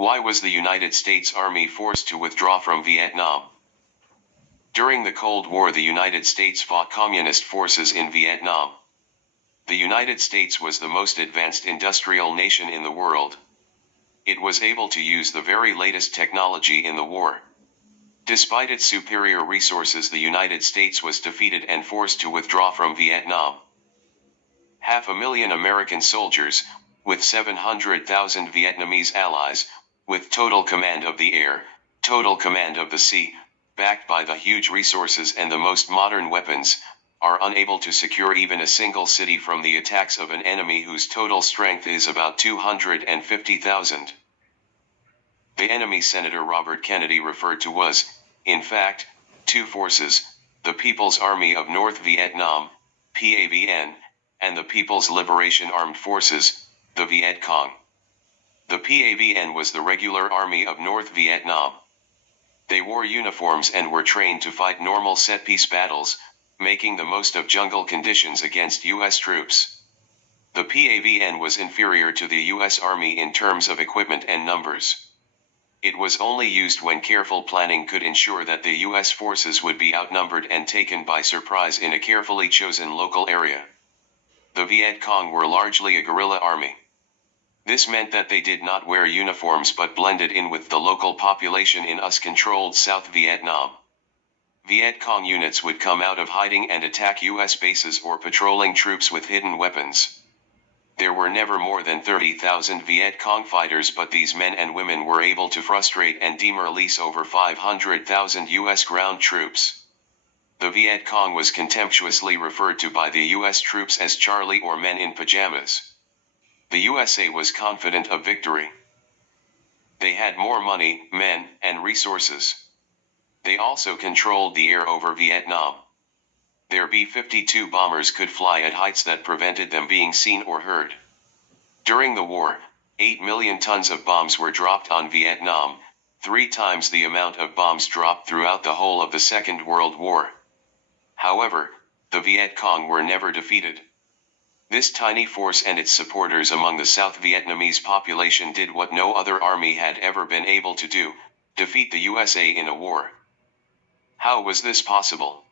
Why was the United States Army forced to withdraw from Vietnam? During the Cold War, the United States fought communist forces in Vietnam. The United States was the most advanced industrial nation in the world. It was able to use the very latest technology in the war. Despite its superior resources, the United States was defeated and forced to withdraw from Vietnam. 500,000 American soldiers, with 700,000 Vietnamese allies, with total command of the air, total command of the sea, backed by the huge resources and the most modern weapons, are unable to secure even a single city from the attacks of an enemy whose total strength is about 250,000. The enemy Senator Robert Kennedy referred to was, in fact, two forces, the People's Army of North Vietnam, PAVN, and the People's Liberation Armed Forces, the Viet Cong. The PAVN was the regular army of North Vietnam. They wore uniforms and were trained to fight normal set-piece battles, making the most of jungle conditions against U.S. troops. The PAVN was inferior to the U.S. Army in terms of equipment and numbers. It was only used when careful planning could ensure that the U.S. forces would be outnumbered and taken by surprise in a carefully chosen local area. The Viet Cong were largely a guerrilla army. This meant that they did not wear uniforms but blended in with the local population in US-controlled South Vietnam. Viet Cong units would come out of hiding and attack U.S. bases or patrolling troops with hidden weapons. There were never more than 30,000 Viet Cong fighters, but these men and women were able to frustrate and demoralize over 500,000 U.S. ground troops. The Viet Cong was contemptuously referred to by the U.S. troops as Charlie or men in pajamas. The USA was confident of victory. They had more money, men, and resources. They also controlled the air over Vietnam. Their B-52 bombers could fly at heights that prevented them being seen or heard. During the war, 8 million tons of bombs were dropped on Vietnam, 3 times the amount of bombs dropped throughout the whole of the Second World War. However, the Viet Cong were never defeated. This tiny force and its supporters among the South Vietnamese population did what no other army had ever been able to do: defeat the USA in a war. How was this possible?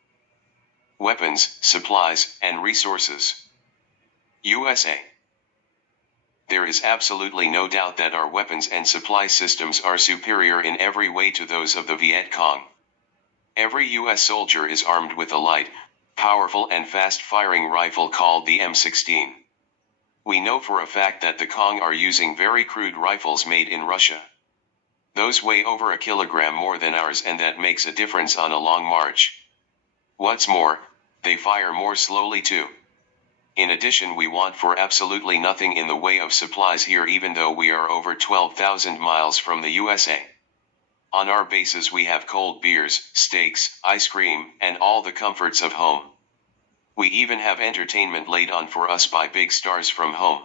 Weapons, supplies, and resources. USA. There is absolutely no doubt that our weapons and supply systems are superior in every way to those of the Viet Cong. Every U.S. soldier is armed with a light, powerful and fast-firing rifle called the M16. We know for a fact that the Cong are using very crude rifles made in Russia. Those weigh over a kilogram more than ours, and that makes a difference on a long march. What's more, they fire more slowly too. In addition, we want for absolutely nothing in the way of supplies here, even though we are over 12,000 miles from the USA. On our bases we have cold beers, steaks, ice cream, and all the comforts of home. We even have entertainment laid on for us by big stars from home.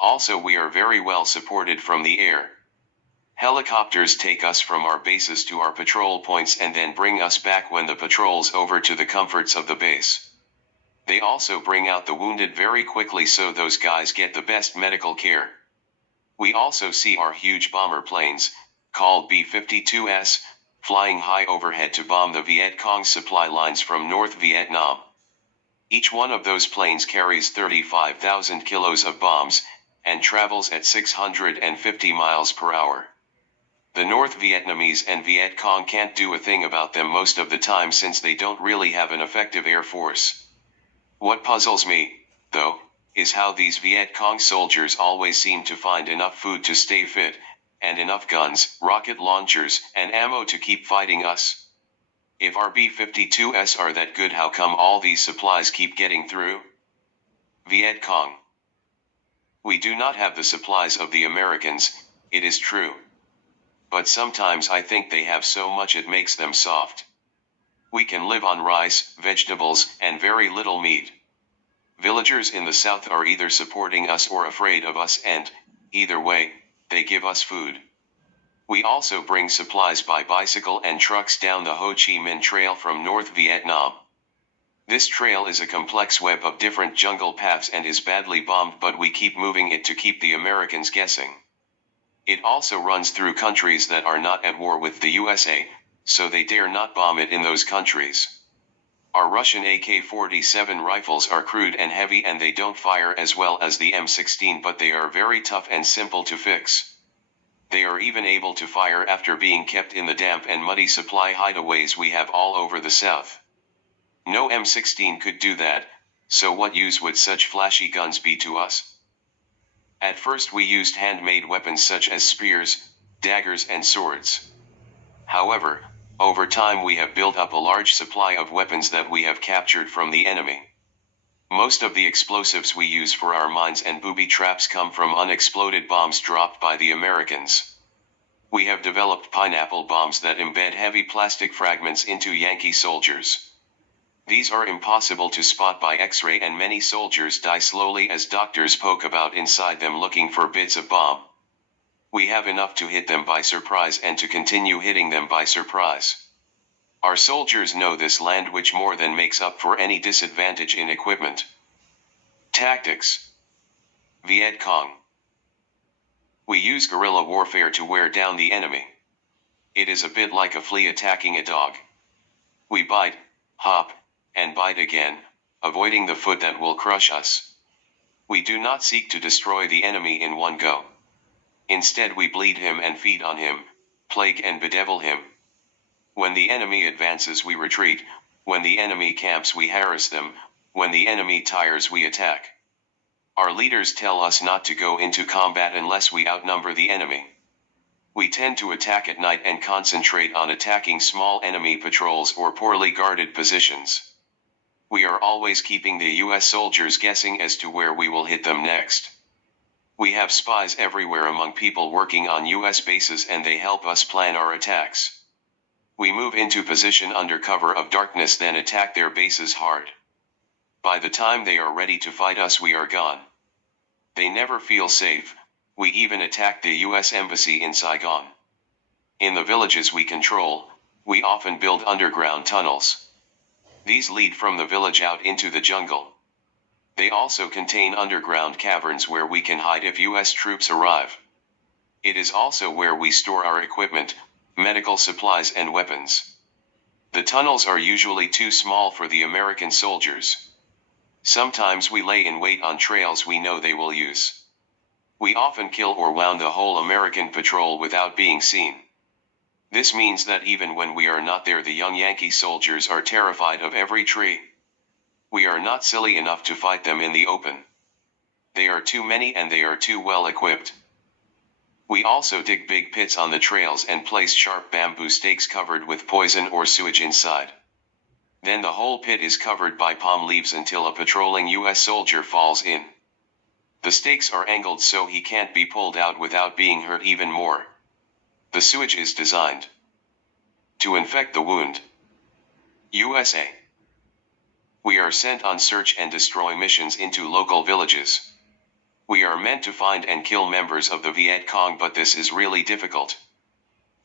Also, we are very well supported from the air. Helicopters take us from our bases to our patrol points and then bring us back when the patrol's over to the comforts of the base. They also bring out the wounded very quickly, so those guys get the best medical care. We also see our huge bomber planes, called B-52s, flying high overhead to bomb the Viet Cong supply lines from North Vietnam. Each one of those planes carries 35,000 kilos of bombs, and travels at 650 miles per hour. The North Vietnamese and Viet Cong can't do a thing about them most of the time, since they don't really have an effective air force. What puzzles me, though, is how these Viet Cong soldiers always seem to find enough food to stay fit, and enough guns, rocket launchers, and ammo to keep fighting us. If our B-52s are that good, how come all these supplies keep getting through? Viet Cong. We do not have the supplies of the Americans, it is true. But sometimes I think they have so much it makes them soft. We can live on rice, vegetables, and very little meat. Villagers in the south are either supporting us or afraid of us, and, either way, they give us food. We also bring supplies by bicycle and trucks down the Ho Chi Minh Trail from North Vietnam. This trail is a complex web of different jungle paths and is badly bombed, but we keep moving it to keep the Americans guessing. It also runs through countries that are not at war with the USA, so they dare not bomb it in those countries. Our Russian AK-47 rifles are crude and heavy and they don't fire as well as the M16, but they are very tough and simple to fix. They are even able to fire after being kept in the damp and muddy supply hideaways we have all over the South. No M16 could do that, so what use would such flashy guns be to us? At first we used handmade weapons such as spears, daggers and swords. However, over time we have built up a large supply of weapons that we have captured from the enemy. Most of the explosives we use for our mines and booby traps come from unexploded bombs dropped by the Americans. We have developed pineapple bombs that embed heavy plastic fragments into Yankee soldiers. These are impossible to spot by X-ray and many soldiers die slowly as doctors poke about inside them looking for bits of bomb. We have enough to hit them by surprise and to continue hitting them by surprise. Our soldiers know this land, which more than makes up for any disadvantage in equipment. Tactics. Viet Cong. We use guerrilla warfare to wear down the enemy. It is a bit like a flea attacking a dog. We bite, hop, and bite again, avoiding the foot that will crush us. We do not seek to destroy the enemy in one go. Instead we bleed him and feed on him, plague and bedevil him. When the enemy advances we retreat, when the enemy camps we harass them, when the enemy tires we attack. Our leaders tell us not to go into combat unless we outnumber the enemy. We tend to attack at night and concentrate on attacking small enemy patrols or poorly guarded positions. We are always keeping the US soldiers guessing as to where we will hit them next. We have spies everywhere among people working on US bases and they help us plan our attacks. We move into position under cover of darkness, then attack their bases hard. By the time they are ready to fight us we are gone. They never feel safe. We even attack the US Embassy in Saigon. In the villages we control, we often build underground tunnels. These lead from the village out into the jungle. They also contain underground caverns where we can hide if US troops arrive. It is also where we store our equipment, medical supplies and weapons. The tunnels are usually too small for the American soldiers. Sometimes we lay in wait on trails we know they will use. We often kill or wound the whole American patrol without being seen. This means that even when we are not there, the young Yankee soldiers are terrified of every tree. We are not silly enough to fight them in the open. They are too many and they are too well equipped. We also dig big pits on the trails and place sharp bamboo stakes covered with poison or sewage inside. Then the whole pit is covered by palm leaves until a patrolling US soldier falls in. The stakes are angled so he can't be pulled out without being hurt even more. The sewage is designed to infect the wound. USA. We are sent on search and destroy missions into local villages. We are meant to find and kill members of the Viet Cong, but this is really difficult.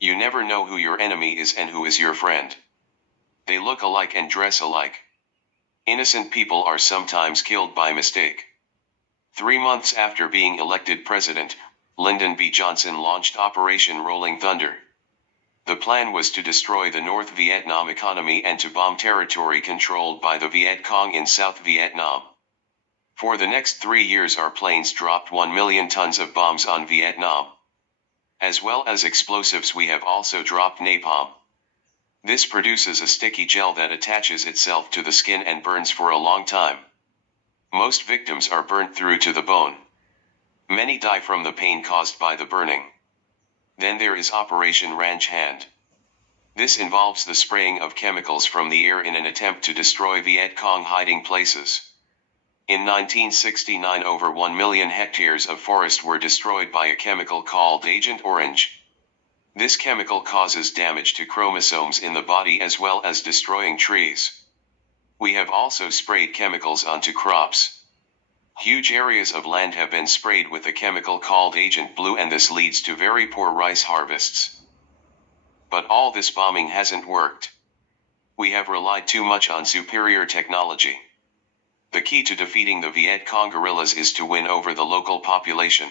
You never know who your enemy is and who is your friend. They look alike and dress alike. Innocent people are sometimes killed by mistake. 3 months after being elected president, Lyndon B. Johnson launched Operation Rolling Thunder. The plan was to destroy the North Vietnam economy and to bomb territory controlled by the Viet Cong in South Vietnam. For the next 3 years our planes dropped 1 million tons of bombs on Vietnam. As well as explosives, we have also dropped napalm. This produces a sticky gel that attaches itself to the skin and burns for a long time. Most victims are burnt through to the bone. Many die from the pain caused by the burning. Then there is Operation Ranch Hand. This involves the spraying of chemicals from the air in an attempt to destroy Viet Cong hiding places. In 1969 over 1 million hectares of forest were destroyed by a chemical called Agent Orange. This chemical causes damage to chromosomes in the body as well as destroying trees. We have also sprayed chemicals onto crops. Huge areas of land have been sprayed with a chemical called Agent Blue, and this leads to very poor rice harvests. But all this bombing hasn't worked. We have relied too much on superior technology. The key to defeating the Viet Cong guerrillas is to win over the local population.